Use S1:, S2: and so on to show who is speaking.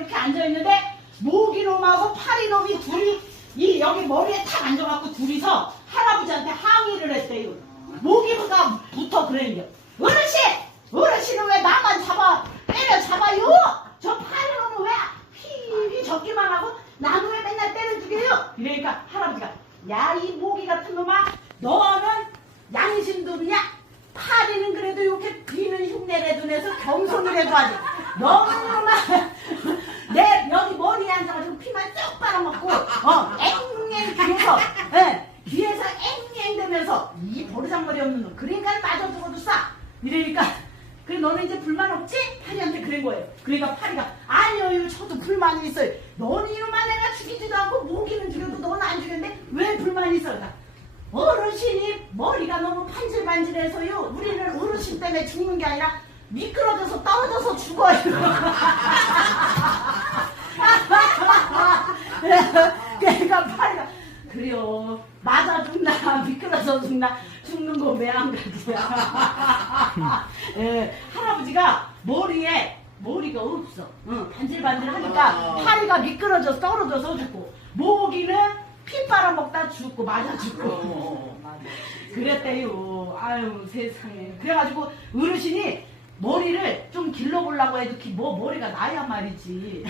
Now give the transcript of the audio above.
S1: 이렇게 앉아있는데 모기놈하고 파리놈이 둘이 이 여기 머리에 탁 앉아갖고 둘이서 할아버지한테 항의를 했대요. 모기가 붙어 그러는겨. 어르신! 어르신은 왜 나만 잡아 때려 잡아요? 저 파리놈은 왜 피리 적기만 하고 왜 맨날 때려 죽여요? 이러니까 할아버지가 야 이 모기 같은 놈아 너는 양심도 없냐? 파리는 그래도 이렇게 비는 흉내내도 내서 겸손을 해도 하지. 놈아 내 여기 머리에 앉아가지고 피만 쭉 빨아먹고 어 귀에서 예, 귀에서 앵앵 대면서 이 버르장머리 없는 놈 그러니까 맞아 죽어도 싸. 이러니까 그래 너는 이제 불만 없지? 파리한테 그런 거예요. 그러니까 파리가 아니요 저도 불만이 있어요. 너는 이놈아 내가 죽이지도 않고 모기는 죽여도 너는 안 죽였는데 왜 불만이 있어? 그러니까 어르신이 머리가 너무 반질반질해서요 우리는 어르신 때문에 죽는 게 아니라 미끄러져서 떨어져서 죽어요 그러니까 파리가 그래요. 맞아 죽나 미끄러져 죽나 죽는 거 왜 안 가지야 예, 할아버지가 머리에 머리가 없어. 응, 반질반질하니까
S2: 아.
S1: 파리가 미끄러져서 떨어져서 죽고 모기는 피 빨아먹다 죽고 맞아 죽고.
S2: 어.
S1: 그랬대요. 아유 세상에. 그래가지고 어르신이 머리를 좀 길러보려고 해도 기- 뭐 머리가 나야 말이지